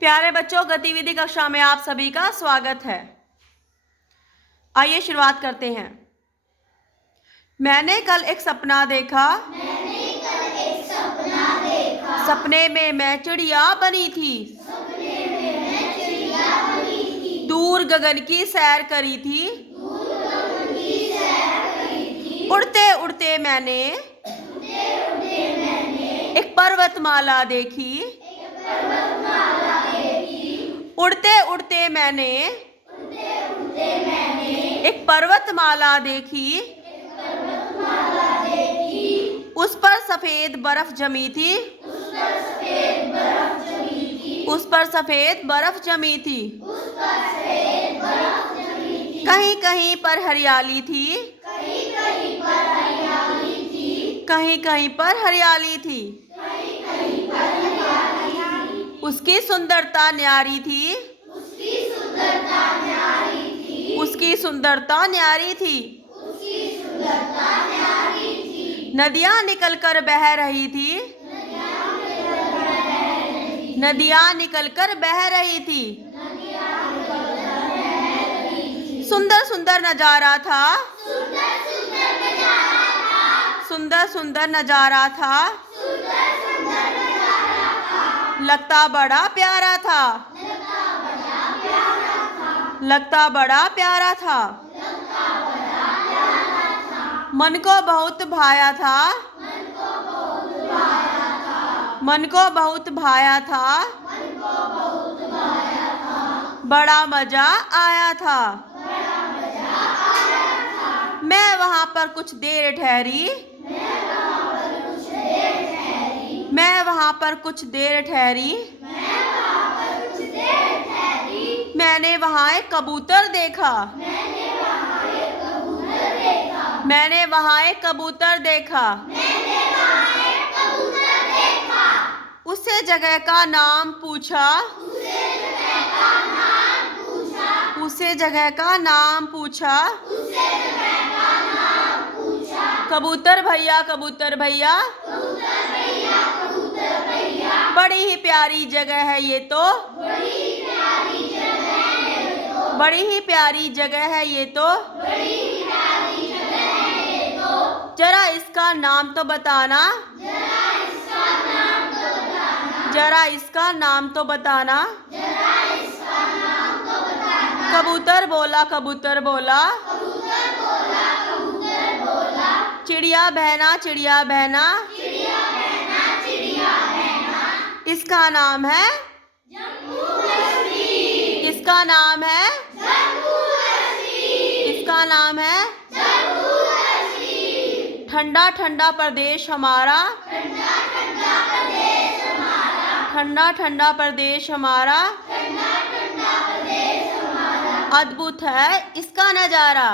प्यारे बच्चों, गतिविधि कक्षा में आप सभी का स्वागत है। आइए शुरुआत करते हैं। मैंने कल एक सपना देखा। सपने में मैं चिड़िया बनी थी। दूर गगन की सैर करी थी। उड़ते उड़ते मैंने एक पर्वतमाला देखी। उड़ते उड़ते मैंने एक पर्वतमाला देखी। उस पर सफेद बर्फ जमी थी। उस पर सफेद बर्फ जमी थी। कहीं कहीं पर हरियाली थी। कहीं कहीं पर हरियाली थी। उसकी सुंदरता न्यारी थी। उसकी सुंदरता न्यारी थी। नदियां निकलकर बह रही थी। नदियां निकलकर बह रही थी। सुंदर सुंदर नजारा था। सुंदर सुंदर नजारा था। लगता बड़ा प्यारा था। लगता बड़ा प्यारा था। मन को बहुत भाया था। मन को बहुत भाया था। बड़ा मजा आया था। मैं वहां पर कुछ देर ठहरी। मैं वहां पर कुछ देर ठहरी। मैंने वहां एक कबूतर देखा। मैंने वहां एक कबूतर देखा। उससे जगह का नाम पूछा। उससे जगह का नाम पूछा। कबूतर भैया, कबूतर भैया, बड़ी ही प्यारी जगह है ये तो। बड़ी ही प्यारी जगह है ये तो। जरा इसका नाम तो बताना। जरा इसका नाम तो बताना। कबूतर बोला, कबूतर बोला, चिड़िया बहना, चिड़िया बहना, इसका नाम है। इसका नाम है। इसका नाम है। ठंडा ठंडा प्रदेश हमारा। ठंडा ठंडा प्रदेश हमारा। अद्भुत है इसका नजारा।